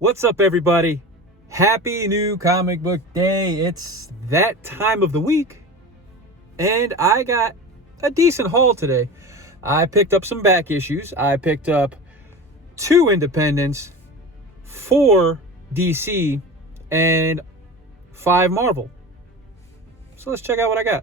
What's up, everybody? Happy new comic book day. It's that time of the week, and I got a decent haul today. I picked up some back issues. I picked up 2 Independents, 4 DC, and 5 Marvel. So let's check out what I got.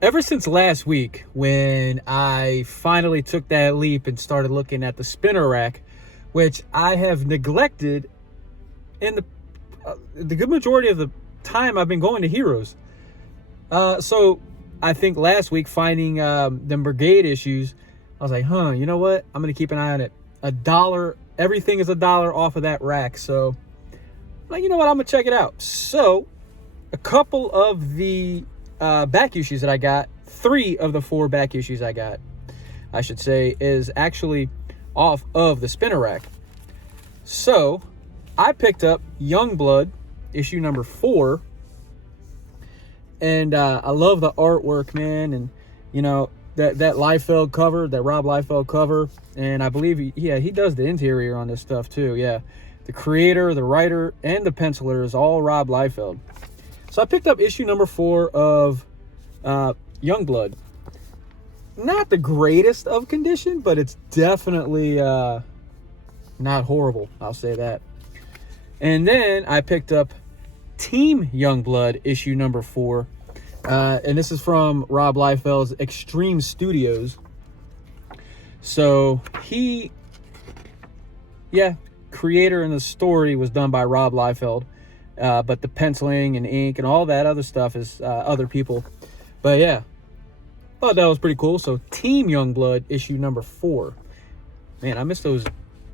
Ever since last week, when I finally took that leap and started looking at the spinner rack, which I have neglected in the good majority of the time I've been going to Heroes. So I think last week, finding the Brigade issues, I was like, you know what? I'm going to keep an eye on it. $1, everything is $1 off of that rack. So, you know what? I'm going to check it out. So, a couple of the back issues that I got, 3 of the 4 back issues I got, I should say, is actually off of the spinner rack. So I picked up Youngblood issue number 4, and I love the artwork, man. And you know, that Liefeld cover, that Rob Liefeld cover, and I believe he does the interior on this stuff too. Yeah, the creator, the writer, and the penciler is all Rob Liefeld. So I picked up issue number 4 of Youngblood. Not the greatest of condition, but it's definitely not horrible. I'll say that. And then I picked up Team Youngblood issue number 4. And this is from Rob Liefeld's Extreme Studios. So creator and the story was done by Rob Liefeld. But the penciling and ink and all that other stuff is other people. But yeah, thought that was pretty cool. So Team Youngblood issue number 4. Man, I miss those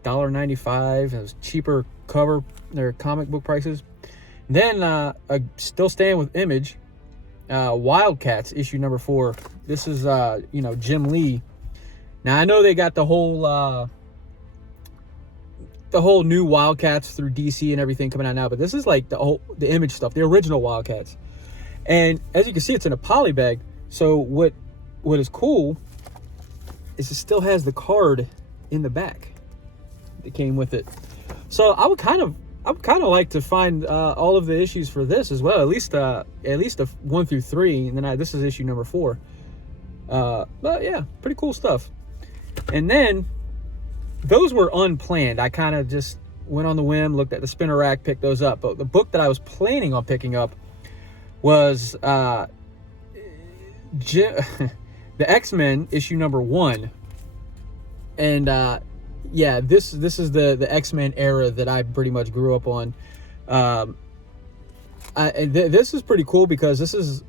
$1.95, those cheaper cover, their comic book prices. Then still staying with Image, Wildcats issue number 4. This is Jim Lee. Now I know they got the whole new Wildcats through DC and everything coming out now, but this is like the Image stuff, the original Wildcats. And as you can see, it's in a poly bag. So what is cool is it still has the card in the back that came with it. So I would kind of like to find all of the issues for this as well, at least 1 through 3, and then this is issue number 4. But yeah, pretty cool stuff. And then those were unplanned. I kind of just went on the whim, looked at the spinner rack, picked those up. But the book that I was planning on picking up was the X-Men issue number 1. And this is the X-Men era that I pretty much grew up on. This is pretty cool because this is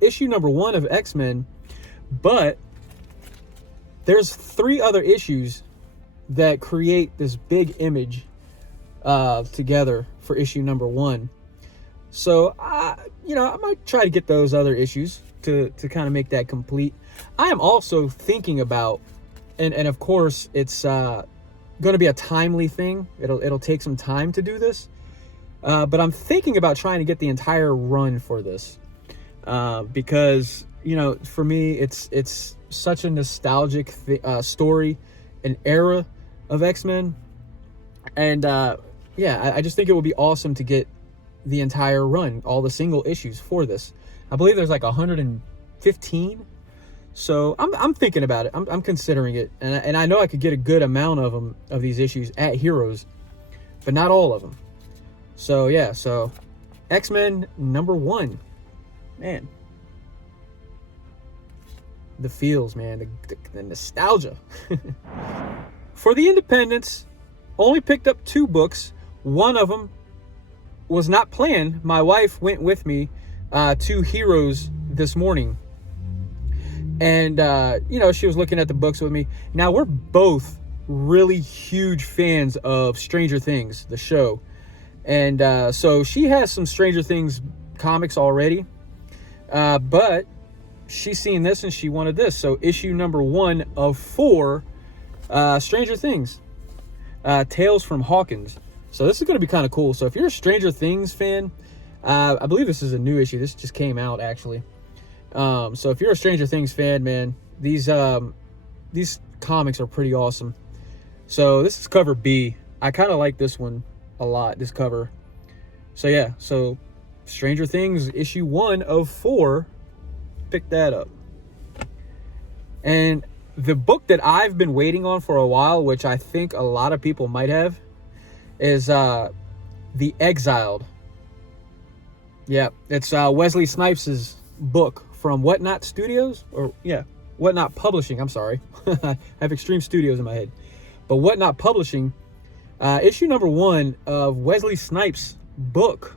issue number 1 of X-Men, but there's 3 other issues that create this big image together for issue number 1. So I might try to get those other issues to kind of make that complete. I am also thinking about, and of course it's going to be a timely thing. It'll take some time to do this, but I'm thinking about trying to get the entire run for this because for me it's such a nostalgic story, an era of X-Men, and I just think it would be awesome to get the entire run, all the single issues for this. I believe there's like 115, so I'm thinking about it. I'm considering it, and I know I could get a good amount of these issues at Heroes, but not all of them. So yeah, so X-Men number 1, man, the feels, man, the nostalgia. For the Independents, only picked up 2 books. One of them was not planned. My wife went with me to Heroes this morning. And, she was looking at the books with me. Now, we're both really huge fans of Stranger Things, the show. And so she has some Stranger Things comics already. But she's seen this and she wanted this. So issue number 1 of 4, Stranger Things, Tales from Hawkins. So this is going to be kind of cool. So if you're a Stranger Things fan, I believe this is a new issue. This just came out, actually. So if you're a Stranger Things fan, man, these comics are pretty awesome. So this is cover B. I kind of like this one a lot, this cover. So yeah, so Stranger Things issue 1 of 4, pick that up. And the book that I've been waiting on for a while, which I think a lot of people might have, is The Exiled. Yeah, it's Wesley Snipes' book from Whatnot Studios, or yeah, Whatnot Publishing, I'm sorry. I have Extreme Studios in my head. But Whatnot Publishing, issue number 1 of Wesley Snipes' book.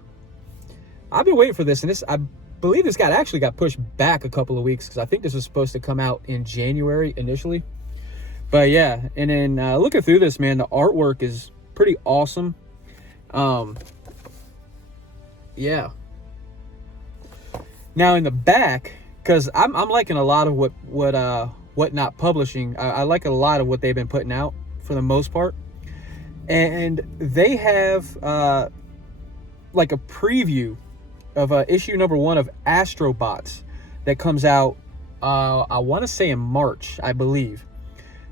I've been waiting for this, and I believe this actually got pushed back a couple of weeks, because I think this was supposed to come out in January initially. But yeah, and then looking through this, man, the artwork is pretty awesome. Yeah. Now in the back, because I'm liking a lot of Whatnot Publishing. I like a lot of what they've been putting out for the most part, and they have like a preview of issue number 1 of Astrobots that comes out, I want to say in March, I believe.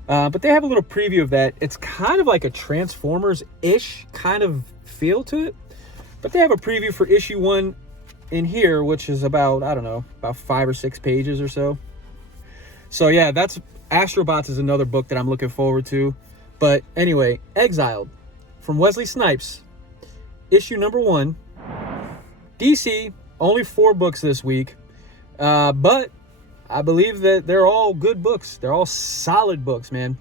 But they have a little preview of that. It's kind of like a Transformers-ish kind of feel to it. But they have a preview for issue 1 in here, which is about, I don't know, about 5 or 6 pages or so. So yeah, that's Astrobots is another book that I'm looking forward to. But anyway, Exiled from Wesley Snipes, issue number 1. DC, only 4 books this week. But I believe that they're all good books. They're all solid books, man.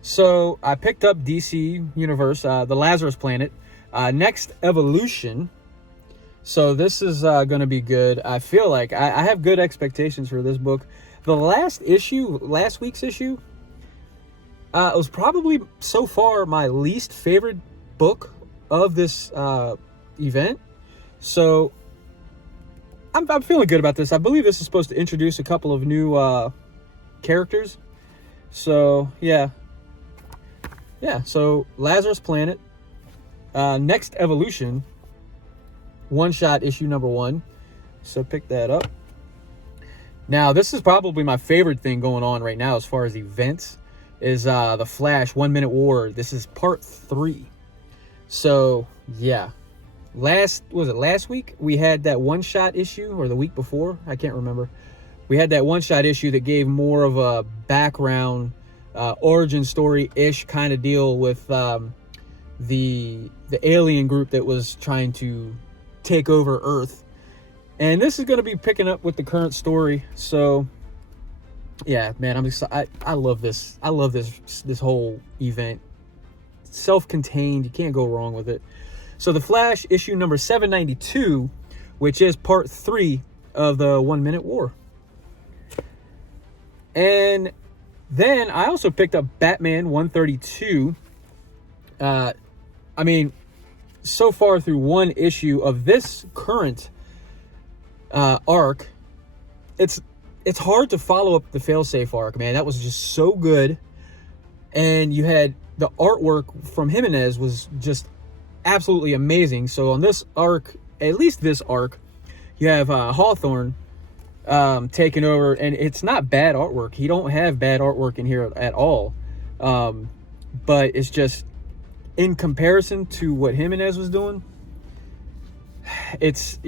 So I picked up DC Universe, The Lazarus Planet, Next Evolution. So this is going to be good. I feel like I have good expectations for this book. The last week's issue, it was probably so far my least favorite book of this event. So I'm feeling good about this. I believe this is supposed to introduce a couple of new characters. So yeah. So Lazarus Planet, Next Evolution, one-shot issue number 1. So pick that up. Now this is probably my favorite thing going on right now as far as events, is the Flash 1 Minute War. This is part 3. So yeah, last week we had that one-shot issue, or the week before, I can't remember. We had that one-shot issue that gave more of a background origin story-ish kind of deal with the alien group that was trying to take over Earth. And this is going to be picking up with the current story. So yeah, man, I'm excited. I love this. I love this whole event. Self-contained, you can't go wrong with it. So the Flash issue number 792, which is part 3 of the 1 Minute War. And then I also picked up Batman 132. I mean, so far through one issue of this current arc, it's hard to follow up the Failsafe arc, man. That was just so good. And you had the artwork from Jimenez was just absolutely amazing. So on this arc, at least this arc, you have Hawthorne taking over, and it's not bad artwork. He don't have bad artwork in here at all. But it's just, in comparison to what Jimenez was doing, it's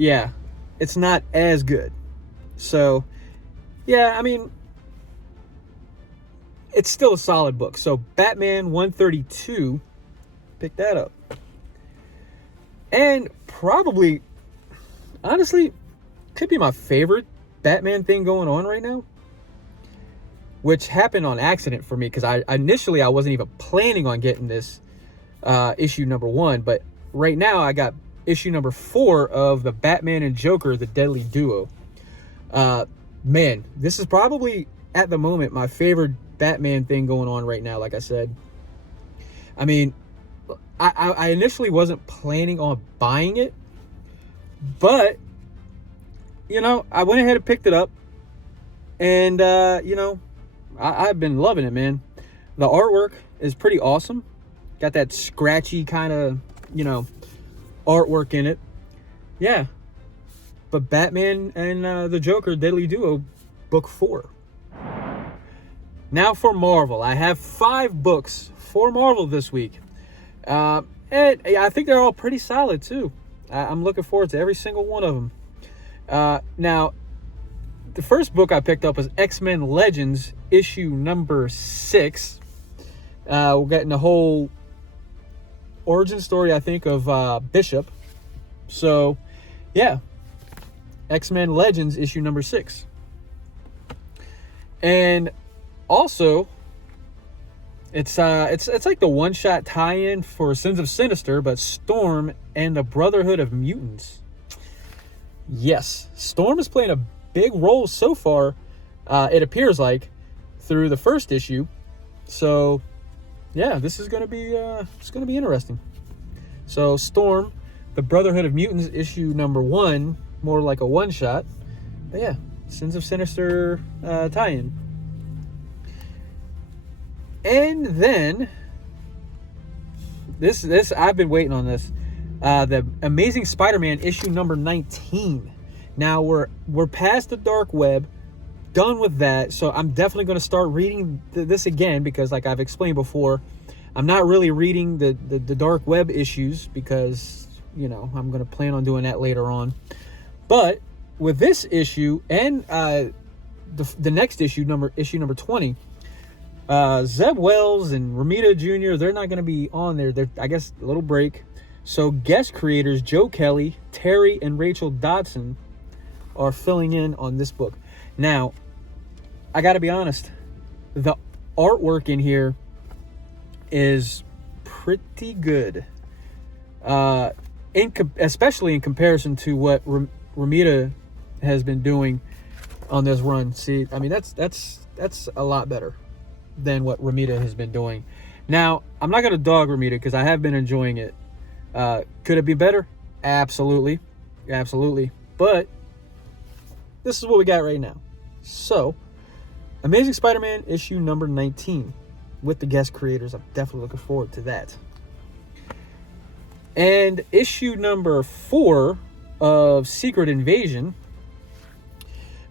not as good. So yeah, I mean, it's still a solid book. So Batman 132, pick that up. And probably, honestly, could be my favorite Batman thing going on right now, which happened on accident for me, because I initially wasn't even planning on getting this issue number 1, but right now I got issue number 4 of the Batman and Joker, the Deadly Duo. Man, this is probably at the moment my favorite Batman thing going on right now. Like I said, I mean, I initially wasn't planning on buying it, but you know, I went ahead and picked it up, and you know, I've been loving it, man. The artwork is pretty awesome. Got that scratchy kind of, you know, artwork in it. Yeah. But Batman and the Joker, Deadly Duo, book 4. Now for Marvel. I have 5 books for Marvel this week. And I think they're all pretty solid too. I'm looking forward to every single one of them. Now, the first book I picked up was X-Men Legends, issue number 6. We're getting the whole origin story, I think, of Bishop. So, yeah. X-Men Legends, issue number 6. And also, it's like the one-shot tie-in for Sins of Sinister, but Storm and the Brotherhood of Mutants. Yes, Storm is playing a big role so far, it appears like, through the first issue. So, yeah, this is gonna be interesting. So, Storm, the Brotherhood of Mutants, issue number 1, more like a one-shot. But yeah, Sins of Sinister tie-in. And then this I've been waiting on this. The Amazing Spider-Man issue number 19. Now we're past the dark web, done with that. So I'm definitely going to start reading this again because, like I've explained before, I'm not really reading the dark web issues because, you know, I'm going to plan on doing that later on. But with this issue and the next issue number 20, Zeb Wells and Romita Jr., they're not going to be on there. They're, I guess, a little break. So guest creators Joe Kelly, Terry, and Rachel Dodson are filling in on this book. Now, I got to be honest, the artwork in here is pretty good, especially in comparison to what Romita has been doing on this run. See, I mean, that's a lot better than what Romita has been doing. Now, I'm not going to dog Romita because I have been enjoying it. Could it be better? Absolutely. But this is what we got right now. So, Amazing Spider-Man issue number 19 with the guest creators. I'm definitely looking forward to that. And issue number 4 of Secret Invasion.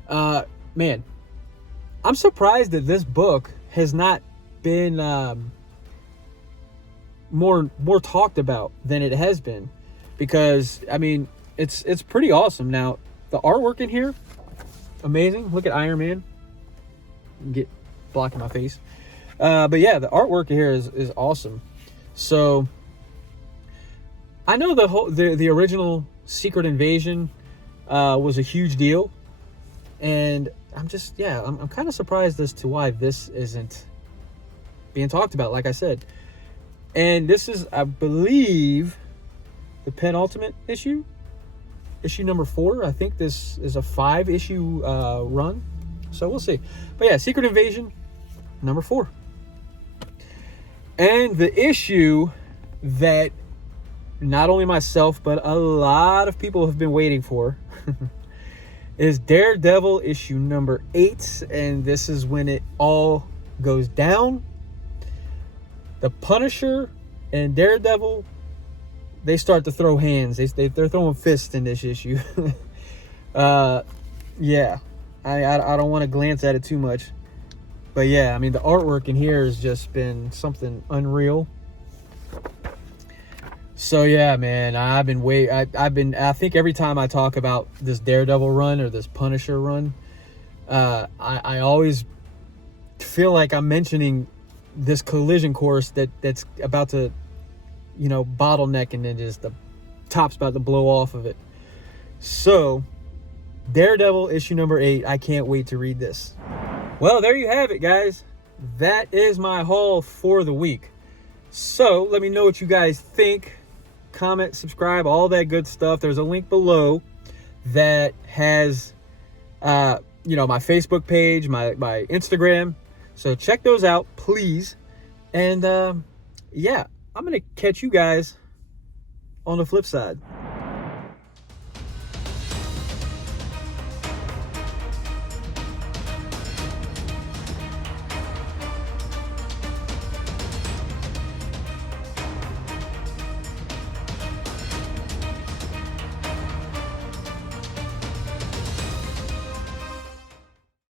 Man, I'm surprised that this book has not been more talked about than it has been, because I mean it's pretty awesome. Now the artwork in here, amazing. Look at Iron Man. Get blocking my face. But yeah, the artwork here is awesome. So I know the original Secret Invasion was a huge deal, and I'm kind of surprised as to why this isn't being talked about, like I said. And this is, I believe, the penultimate issue number 4. I think this is a 5-issue run, so we'll see. But yeah, Secret Invasion number 4. And the issue that not only myself but a lot of people have been waiting for is Daredevil issue number 8, and this is when it all goes down. The Punisher and Daredevil, they start to throw hands. They're throwing fists in this issue. Yeah, I don't want to glance at it too much, but yeah, I mean the artwork in here has just been something unreal. So yeah, man, I think every time I talk about this Daredevil run or this Punisher run, I always feel like I'm mentioning this collision course that's about to, you know, bottleneck, and then just the top's about to blow off of it. So Daredevil issue number 8, I can't wait to read this. Well, there you have it, guys. That is my haul for the week. So let me know what you guys think. Comment, subscribe, all that good stuff. There's a link below that has my Facebook page, my Instagram. So check those out, please. And yeah, I'm gonna catch you guys on the flip side.